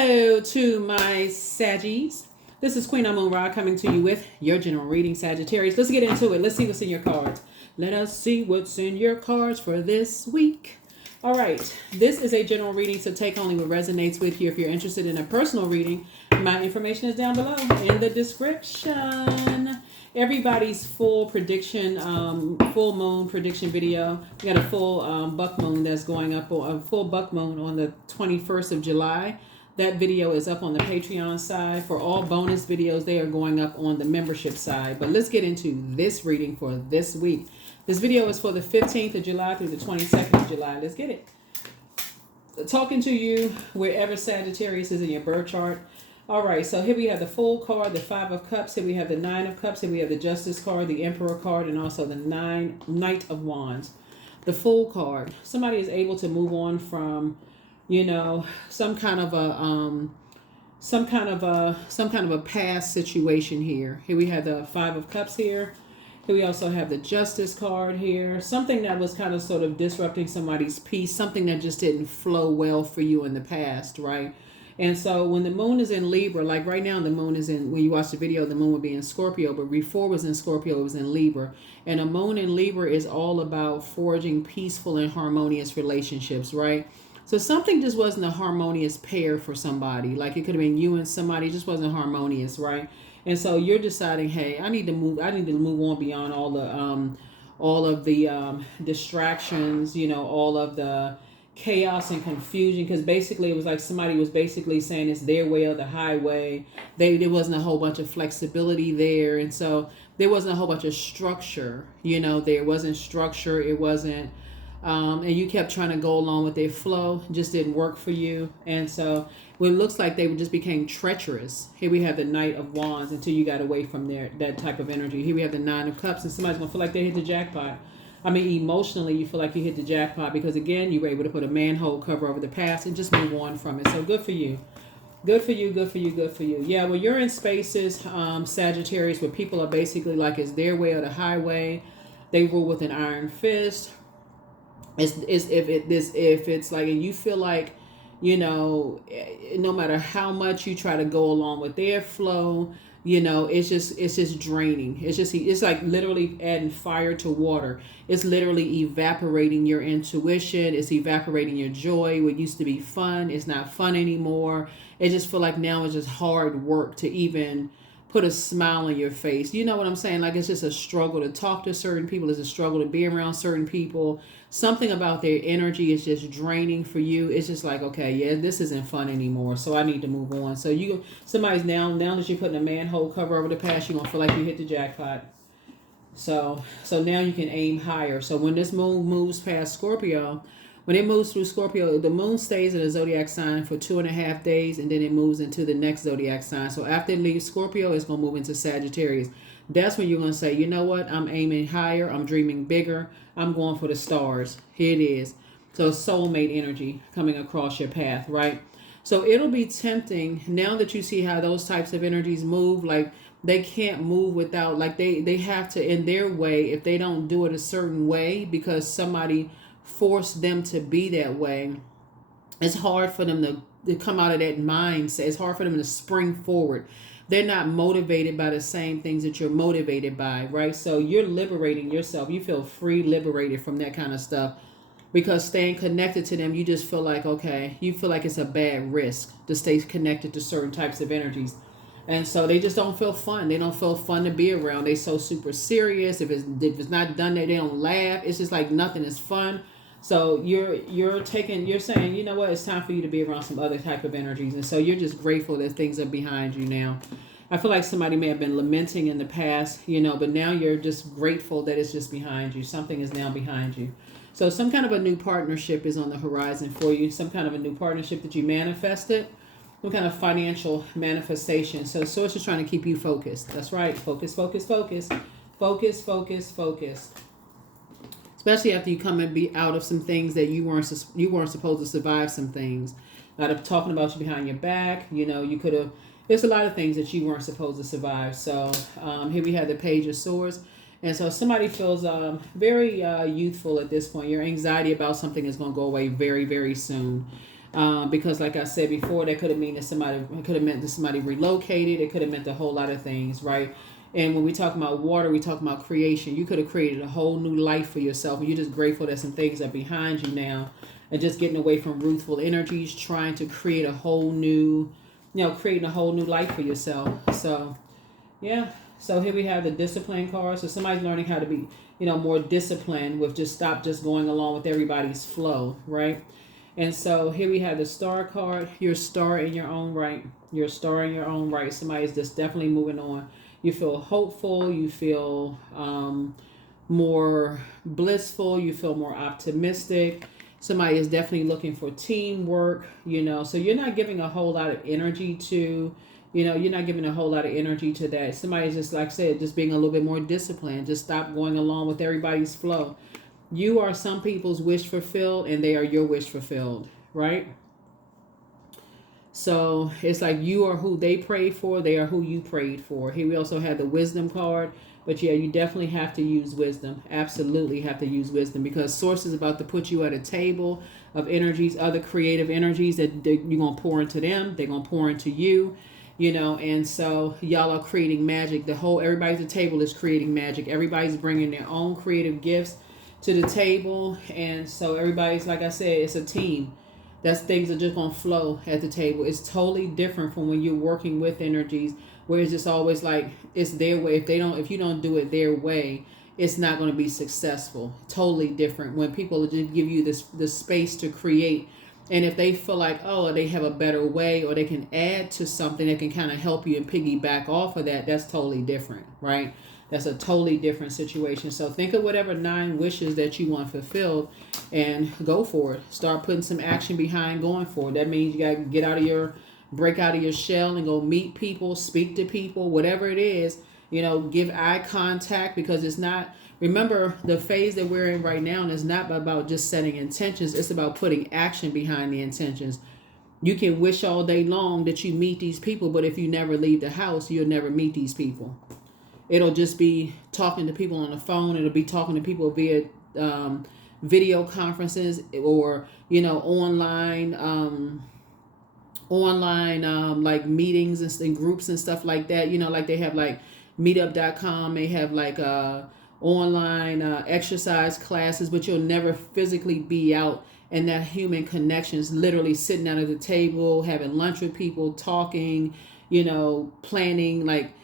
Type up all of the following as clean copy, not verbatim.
Hello to my Saggies. This is Queen Amun Ra coming to you with your general reading, Sagittarius. Let's get into it. Let's see what's in your cards. Let us see what's in your cards for this week. All right. This is a general reading, so take only what resonates with you. If you're interested in a personal reading, my information is down below in the description. Everybody's full prediction, full moon prediction video. We got a full buck moon that's going up, a full buck moon on the 21st of July. That video is up on the Patreon side. For all bonus videos, they are going up on the membership side. But let's get into this reading for this week. This video is for the 15th of July through the 22nd of July. Let's get it. Talking to you wherever Sagittarius is in your birth chart. All right, so here we have the Fool card, the Five of Cups. Here we have the Nine of Cups. Here we have the Justice card, the Emperor card, and also the Knight of Wands. The Fool card. Somebody is able to move on from, some kind of a past situation here. Here we have the Five of Cups here. Here we also have the Justice card here. Something that was kind of sort of disrupting somebody's peace. Something that just didn't flow well for you in the past, right? And so when the moon is in Libra, like right now the moon is in, when you watch the video, the moon would be in Scorpio, but before it was in Scorpio, it was in Libra. And a moon in Libra is all about forging peaceful and harmonious relationships, right? So something just wasn't a harmonious pair for somebody. Like it could have been you and somebody, just wasn't harmonious, right? And so you're deciding, hey, I need to move on beyond all of the distractions, all of the chaos and confusion, because basically it was like somebody was basically saying it's their way or the highway. There wasn't a whole bunch of flexibility there, and so there wasn't a whole bunch of structure. There wasn't structure. It wasn't, and you kept trying to go along with their flow. It just didn't work for you, and so it looks like they just became treacherous. Here we have the Knight of Wands until you got away from that type of energy. Here we have the Nine of Cups, and somebody's gonna feel like they hit the jackpot. I mean, emotionally, you feel like you hit the jackpot because, again, you were able to put a manhole cover over the past and just move on from it. So good for you. Good for you, good for you, good for you. Yeah, well, you're in spaces, Sagittarius, where people are basically like it's their way or the highway. They rule with an iron fist. If it's like, and you feel like, no matter how much you try to go along with their flow, it's just draining. It's like literally adding fire to water. It's literally evaporating your intuition. It's evaporating your joy. What used to be fun, it's not fun anymore. It just feel like now it's just hard work to even put a smile on your face. You know what I'm saying? Like it's just a struggle to talk to certain people. It's a struggle to be around certain people. Something about their energy is just draining for you. It's just like, okay, yeah, this isn't fun anymore. So I need to move on. So somebody's now that you're putting a manhole cover over the past, you're gonna feel like you hit the jackpot. So now you can aim higher. So when this moon moves past Scorpio, when it moves through Scorpio, the moon stays in a zodiac sign for 2.5 days, and then it moves into the next zodiac sign. So after it leaves Scorpio, it's going to move into Sagittarius. That's when you're going to say, you know what? I'm aiming higher. I'm dreaming bigger. I'm going for the stars. Here it is. So soulmate energy coming across your path, right? So it'll be tempting now that you see how those types of energies move. Like they can't move without, like they have to, in their way, if they don't do it a certain way because somebody force them to be that way, it's hard for them to come out of that mindset. It's hard for them to spring forward. They're not motivated by the same things that you're motivated by, right? So you're liberating yourself. You feel free, liberated from that kind of stuff, because staying connected to them, you just feel like, okay, you feel like it's a bad risk to stay connected to certain types of energies. And so they just don't feel fun. They don't feel fun to be around. They so super serious. If it's not done, they don't laugh. It's just like nothing is fun. So you're saying, you know what, it's time for you to be around some other type of energies. And so you're just grateful that things are behind you now. I feel like somebody may have been lamenting in the past, but now you're just grateful that it's just behind you. Something is now behind you. So some kind of a new partnership is on the horizon for you. Some kind of a new partnership that you manifested. Some kind of financial manifestation. So Source is trying to keep you focused. That's right. Focus, focus, focus. Focus, focus, focus. Especially after you come and be out of some things that you weren't supposed to survive. Some things, a lot of talking about you behind your back. You could have. There's a lot of things that you weren't supposed to survive. So here we have the Page of Swords, and so somebody feels very youthful at this point. Your anxiety about something is going to go away very, very soon. Because like I said before, that could have meant that somebody relocated. It could have meant a whole lot of things, right? And when we talk about water, we talk about creation. You could have created a whole new life for yourself, and you're just grateful that some things are behind you now, and just getting away from ruthful energies, trying to create a whole new, creating a whole new life for yourself. So, yeah. So here we have the discipline card. So somebody's learning how to be, more disciplined with stop going along with everybody's flow, right? And so here we have the star card. You're a star in your own right. You're a star in your own right. Somebody's just definitely moving on. You feel hopeful. You feel more blissful. You feel more optimistic. Somebody is definitely looking for teamwork, So you're not giving a whole lot of energy to, you're not giving a whole lot of energy to that. Somebody's just, like I said, just being a little bit more disciplined. Just stop going along with everybody's flow. You are some people's wish fulfilled, and they are your wish fulfilled, right? So it's like you are who they prayed for. They are who you prayed for. Here we also have the wisdom card. But yeah, you definitely have to use wisdom. Absolutely have to use wisdom, because Source is about to put you at a table of energies, other creative energies that you're going to pour into them. They're going to pour into you, and so y'all are creating magic. Everybody at the table is creating magic. Everybody's bringing their own creative gifts to the table. And so everybody's, like I said, it's a team. Things are just going to flow at the table. It's totally different from when you're working with energies, where it's just always like it's their way. If you don't do it their way, it's not going to be successful. Totally different when people just give you this space to create. And if they feel like, they have a better way, or they can add to something that can kind of help you and piggyback off of that, that's totally different, right? That's a totally different situation. So think of whatever 9 wishes that you want fulfilled and go for it. Start putting some action behind going for it. That means you got to break out of your shell and go meet people, speak to people, whatever it is, give eye contact, because it's not, remember the phase that we're in right now, and it's not about just setting intentions. It's about putting action behind the intentions. You can wish all day long that you meet these people, but if you never leave the house, you'll never meet these people. It'll just be talking to people on the phone. It'll be talking to people via video conferences, or, online like meetings and groups and stuff like that. Like they have like meetup.com. They have like online exercise classes, but you'll never physically be out. And that human connection is literally sitting down at the table, having lunch with people, talking, planning like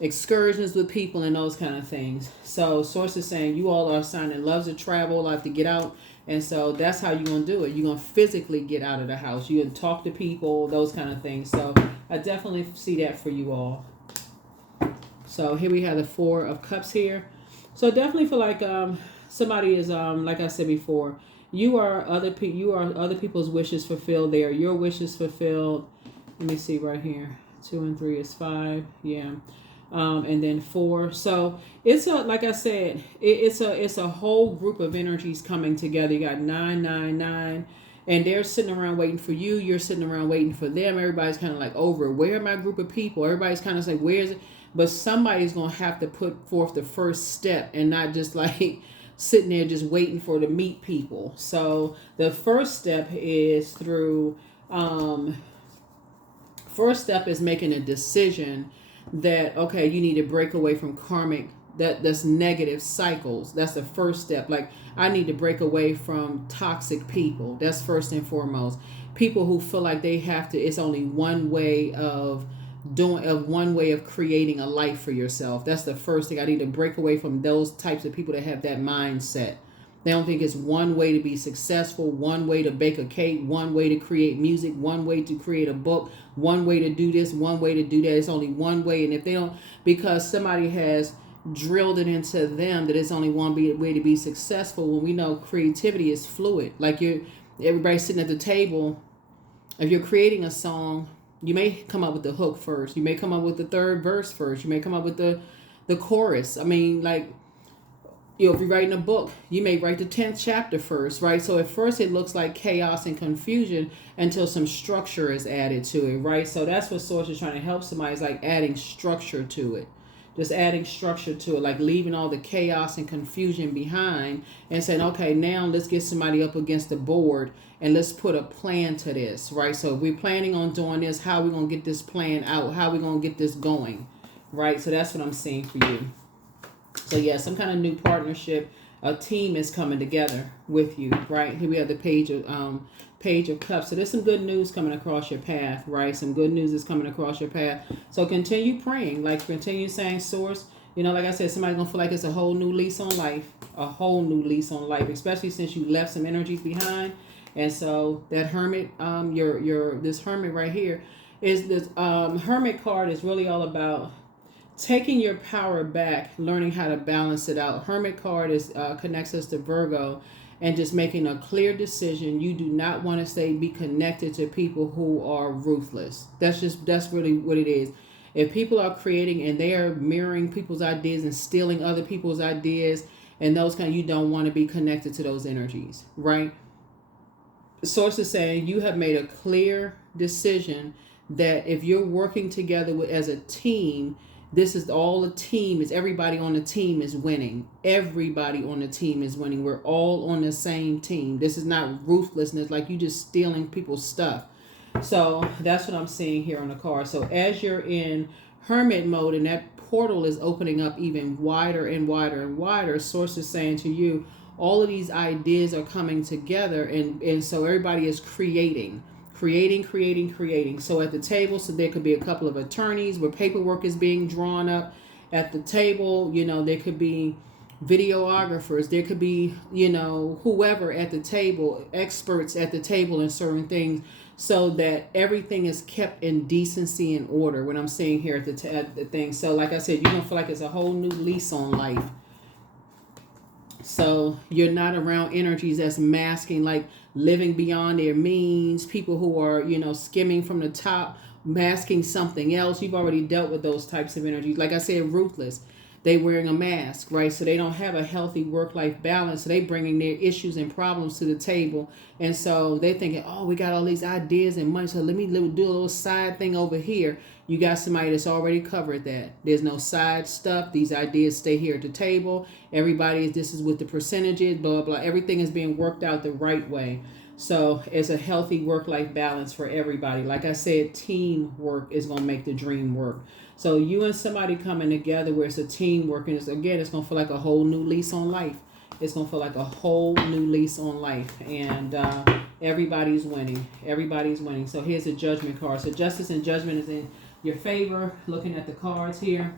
excursions with people and those kind of things. So Source is saying you all are a sign that loves to travel, love to get out. And so that's how you're going to do it. You're going to physically get out of the house. You're going to talk to people, those kind of things. So I definitely see that for you all. So here we have the 4 of Cups here. So definitely feel like somebody is, like I said before, you are other people's wishes fulfilled. They are your wishes fulfilled. Let me see right here. 2 and 3 is 5. Yeah. And then 4. So it's like I said, it's a whole group of energies coming together. You got 9, 9, 9, and they're sitting around waiting for you. You're sitting around waiting for them. Everybody's kind of like, over, where are my group of people? Everybody's kind of like, where is it? But somebody's going to have to put forth the first step, and not just like sitting there just waiting to meet people. So the first step is first step is making a decision that, okay, you need to break away from karmic, that's negative cycles. That's the first step. Like, I need to break away from toxic people. That's first and foremost. People who feel like they have to, it's only one way of creating a life for yourself. That's the first thing. I need to break away from those types of people that have that mindset. They don't think it's one way to be successful, one way to bake a cake, one way to create music, one way to create a book, one way to do this, one way to do that. It's only one way. And if they don't, because somebody has drilled it into them that it's only one way to be successful, when we know creativity is fluid. Like everybody's sitting at the table. If you're creating a song, you may come up with the hook first. You may come up with the third verse first. You may come up with the chorus. I mean, like, if you're writing a book, you may write the 10th chapter first, right? So at first it looks like chaos and confusion until some structure is added to it, right? So that's what Source is trying to help somebody, is like adding structure to it. just adding structure to it, like leaving all the chaos and confusion behind and saying, okay, now let's get somebody up against the board and let's put a plan to this, right? So if we're planning on doing this, how are we going to get this plan out? How are we going to get this going, right? So that's what I'm seeing for you. So yeah, some kind of new partnership, a team is coming together with you, right? Here we have the Page of Cups. So there's some good news coming across your path, right? Some good news is coming across your path. So continue praying, like continue saying, Source, you know, like I said, somebody's gonna feel like it's a whole new lease on life, a whole new lease on life, especially since you left some energies behind. And so that Hermit, this Hermit right here is this Hermit card is really all about taking your power back, learning how to balance it out. Hermit card is connects us to Virgo, and just making a clear decision. You do not want to be connected to people who are ruthless. That's really what it is. If people are creating and they are mirroring people's ideas and stealing other people's ideas and those kind, you don't want to be connected to those energies, right? Source is saying you have made a clear decision that if you're working together as a team, this is all a team. Is everybody on the team is winning. Everybody on the team is winning. We're all on the same team. This is not ruthlessness, like you just stealing people's stuff. So that's what I'm seeing here on the card. So as you're in Hermit mode and that portal is opening up even wider and wider and wider, Source is saying to you, all of these ideas are coming together, and so everybody is creating. So at the table, so there could be a couple of attorneys where paperwork is being drawn up at the table. You know, there could be videographers, there could be, you know, whoever at the table, experts at the table in certain things, so that everything is kept in decency and order. What I'm saying here at the thing. So like I said, you're gonna feel like it's a whole new lease on life. So you're not around energies that's masking, like living beyond their means, people who are, you know, skimming from the top, masking something else. You've already dealt with those types of energies. Like I said, ruthless. They wearing a mask, right? So they don't have a healthy work-life balance. So they bringing their issues and problems to the table. And so they're thinking, oh, we got all these ideas and money, so let me do a little side thing over here. You got somebody that's already covered that. There's no side stuff. These ideas stay here at the table. This is with the percentages, blah, blah. Everything is being worked out the right way. So it's a healthy work-life balance for everybody. Like I said, teamwork is going to make the dream work. So you and somebody coming together where it's a team working, it's going to feel like a whole new lease on life. It's going to feel like a whole new lease on life. And everybody's winning. Everybody's winning. So here's a judgment card. So justice and judgment is in your favor. Looking at the cards here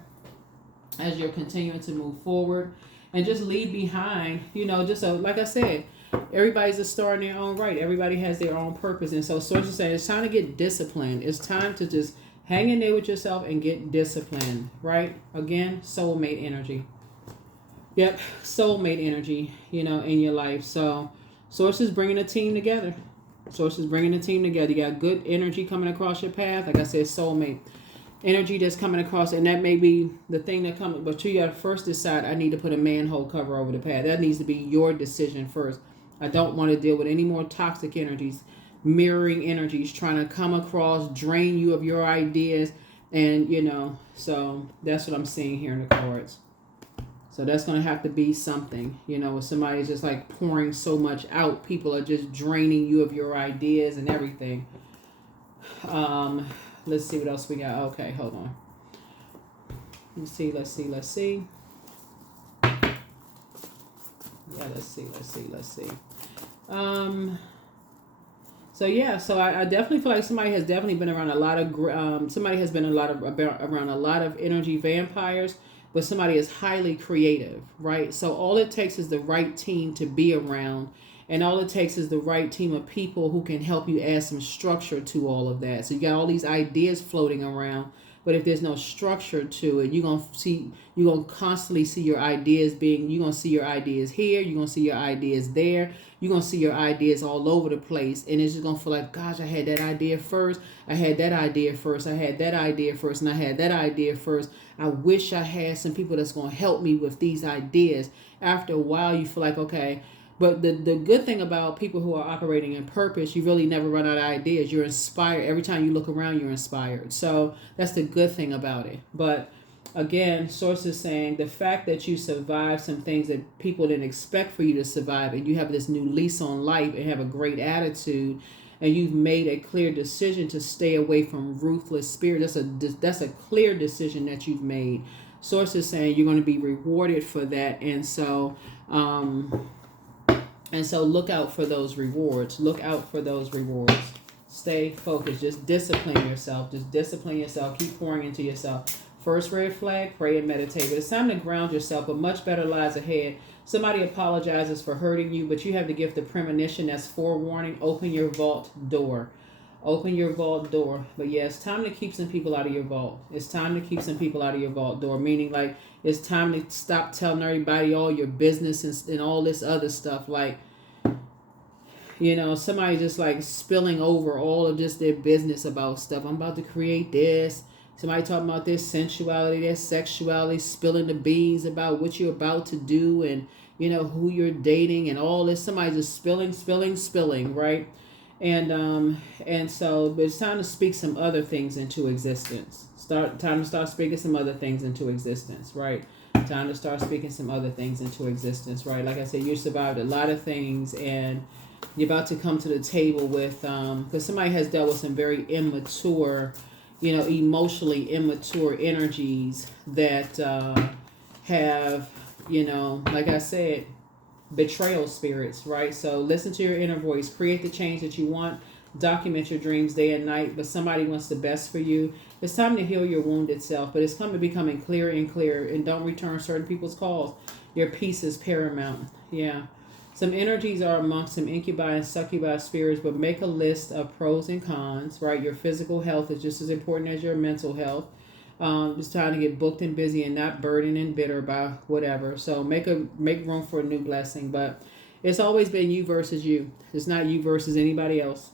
as you're continuing to move forward. And just leave behind, you know, just so, like I said, everybody's a star in their own right. Everybody has their own purpose. And so Source is saying it's time to get disciplined. It's time to just hang in there with yourself and get disciplined, right? Again, soulmate energy. Yep, soulmate energy, you know, in your life. So Source is bringing a team together. Source is bringing a team together. You got good energy coming across your path. Like I said, soulmate energy that's coming across, and that may be the thing that comes, but you got to first decide, I need to put a manhole cover over the path. That needs to be your decision first. I don't want to deal with any more toxic energies, mirroring energies, trying to come across, drain you of your ideas, and, you know, so that's what I'm seeing here in the cards. So that's going to have to be something, you know, if somebody's just like pouring so much out, people are just draining you of your ideas and everything. Let's see what else we got. Okay, hold on. Let's see. Yeah, let's see. So yeah, so I definitely feel like somebody has definitely been around a lot of, around a lot of energy vampires, but somebody is highly creative, right? So all it takes is the right team to be around. And all it takes is the right team of people who can help you add some structure to all of that. So you got all these ideas floating around, but if there's no structure to it, you're going to constantly see your ideas you're going to see your ideas here, you're going to see your ideas there, you're going to see your ideas all over the place. And it's just going to feel like, gosh, I had that idea first, I had that idea first, I had that idea first, and I had that idea first. I wish I had some people that's going to help me with these ideas. After a while, you feel like, okay. But the good thing about people who are operating in purpose, you really never run out of ideas. You're inspired. Every time you look around, you're inspired. So that's the good thing about it. But Again, sources saying the fact that you survived some things that people didn't expect for you to survive, and you have this new lease on life and have a great attitude, and you've made a clear decision to stay away from ruthless spirit. That's a clear decision that you've made. Sources saying you're going to be rewarded for that, and so look out for those rewards. Look out for those rewards. Stay focused. Just discipline yourself. Just discipline yourself. Keep pouring into yourself. First red flag, pray and meditate. But it's time to ground yourself, but much better lies ahead. Somebody apologizes for hurting you, but you have the gift of premonition. That's forewarning. Open your vault door. Open your vault door. But yeah, it's time to keep some people out of your vault. It's time to keep some people out of your vault door. Meaning, like, it's time to stop telling everybody all your business and all this other stuff. Like, you know, somebody just like spilling over all of just their business about stuff. I'm about to create this. Somebody talking about their sensuality, their sexuality, spilling the beans about what you're about to do and, you know, who you're dating and all this. Somebody just spilling, right? And so, but it's time to speak some other things into existence. Time to start speaking some other things into existence, right? Time to start speaking some other things into existence, right? Like I said, you survived a lot of things, and you're about to come to the table with, because somebody has dealt with some very immature, you know, emotionally immature energies that have, you know, like I said, betrayal spirits, right? So listen to your inner voice, create the change that you want, document your dreams day and night, but somebody wants the best for you. It's time to heal your wounded self, but it's becoming clearer and clearer, and don't return certain people's calls. Your peace is paramount. Yeah. Some energies are amongst some incubi and succubi spirits, but make a list of pros and cons, right? Your physical health is just as important as your mental health. Just trying to get booked and busy and not burdened and bitter by whatever. So make room for a new blessing. But it's always been you versus you. It's not you versus anybody else.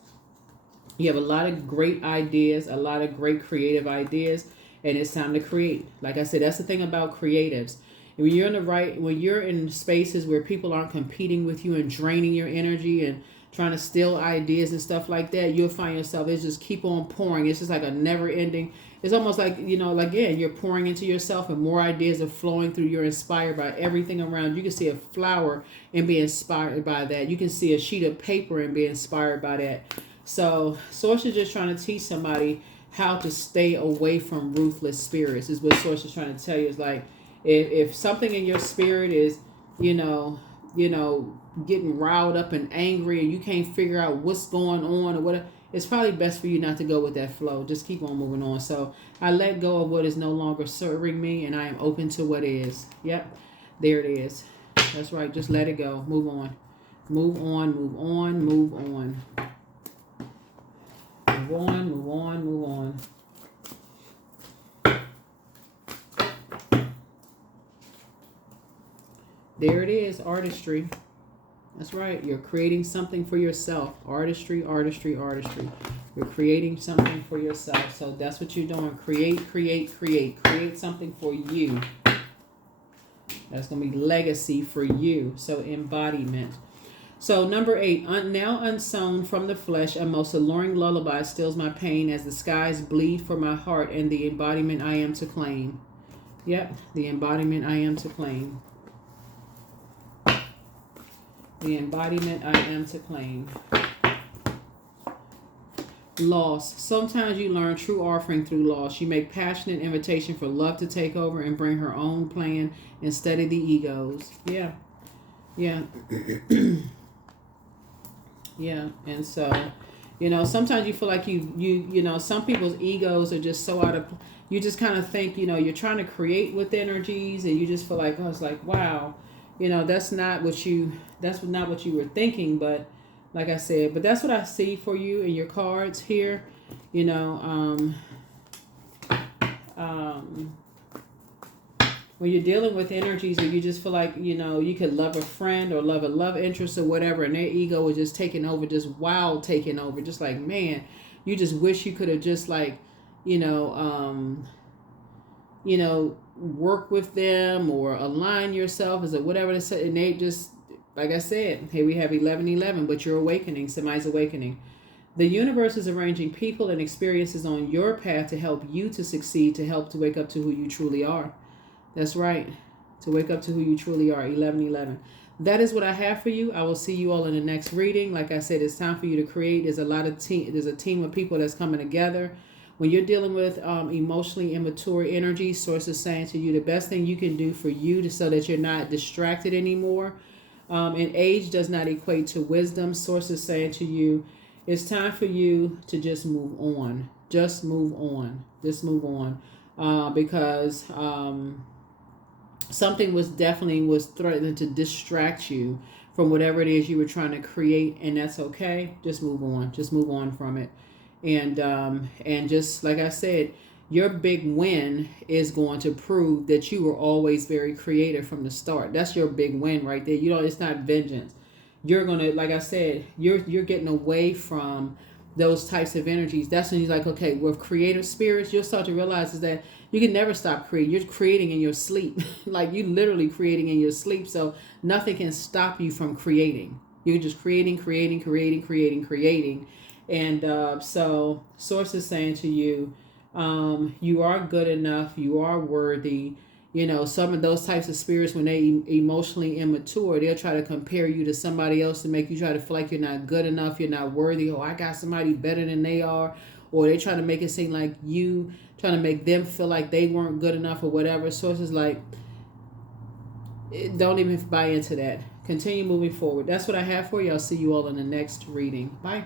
You have a lot of great ideas, a lot of great creative ideas, and it's time to create. Like I said, that's the thing about creatives. When you're in spaces where people aren't competing with you and draining your energy and trying to steal ideas and stuff like that, you'll find yourself, it's just keep on pouring. It's just like a never ending. It's almost like, you know, like, again, you're pouring into yourself and more ideas are flowing through. You're inspired by everything around. You can see a flower and be inspired by that. You can see a sheet of paper and be inspired by that. So Source is just trying to teach somebody how to stay away from ruthless spirits is what Source is trying to tell you. Is like, if something in your spirit is, you know, getting riled up and angry and you can't figure out what's going on or whatever, it's probably best for you not to go with that flow. Just keep on moving on. So I let go of what is no longer serving me, and I am open to what is. Yep, there it is. That's right. Just let it go. Move on. Move on, move on, move on. Move on, move on, move on. There it is, artistry. That's right. You're creating something for yourself. Artistry, artistry, artistry. You're creating something for yourself. So that's what you're doing. Create, create, create. Create something for you. That's going to be legacy for you. So embodiment. So number 8, now unsown from the flesh, a most alluring lullaby stills my pain as the skies bleed for my heart and the embodiment I am to claim. Yep, the embodiment I am to claim. The embodiment I am to claim. Loss. Sometimes you learn true offering through loss. You make passionate invitation for love to take over and bring her own plan and study the egos. Yeah. Yeah. Yeah. And so, you know, sometimes you feel like you know, some people's egos are just so out of, you just kind of think, you know, you're trying to create with energies and you just feel like, oh, it's like, wow. You know, that's not what you were thinking, but like I said, but that's what I see for you in your cards here. You know, when you're dealing with energies where you just feel like, you know, you could love a friend or love a love interest or whatever, and their ego is just taking over, just wild taking over, just like, man, you just wish you could have just like, you know, work with them or align yourself as a whatever to say, and they just, like I said, hey, we have 11:11, but you're awakening. Somebody's awakening. The universe is arranging people and experiences on your path to help you to succeed, to help to wake up to who you truly are. That's right. To wake up to who you truly are. 1111. That is what I have for you. I will see you all in the next reading. Like I said, it's time for you to create. There's a team of people that's coming together. When you're dealing with emotionally immature energy, source is saying to you the best thing you can do for you so that you're not distracted anymore. And age does not equate to wisdom. Source is saying to you, it's time for you to just move on. Just move on. Just move on. Because something was threatening to distract you from whatever it is you were trying to create, and that's okay. Just move on. Just move on from it. And just like I said, your big win is going to prove that you were always very creative from the start. That's your big win right there. It's not vengeance. You're gonna, like I said, you're getting away from those types of energies. That's when you're like, okay, with creative spirits, you'll start to realize is that you can never stop creating. You're creating in your sleep. Like you literally creating in your sleep. So nothing can stop you from creating. You're just creating. And so source is saying to you, you are good enough. You are worthy. Some of those types of spirits, when they emotionally immature, they'll try to compare you to somebody else to make you try to feel like you're not good enough, you're not worthy. Oh, I got somebody better than they are. Or they try to make it seem like you trying to make them feel like they weren't good enough or whatever. Sources like, don't even buy into that. Continue moving forward. That's what I have for you. I'll see you all in the next reading. Bye.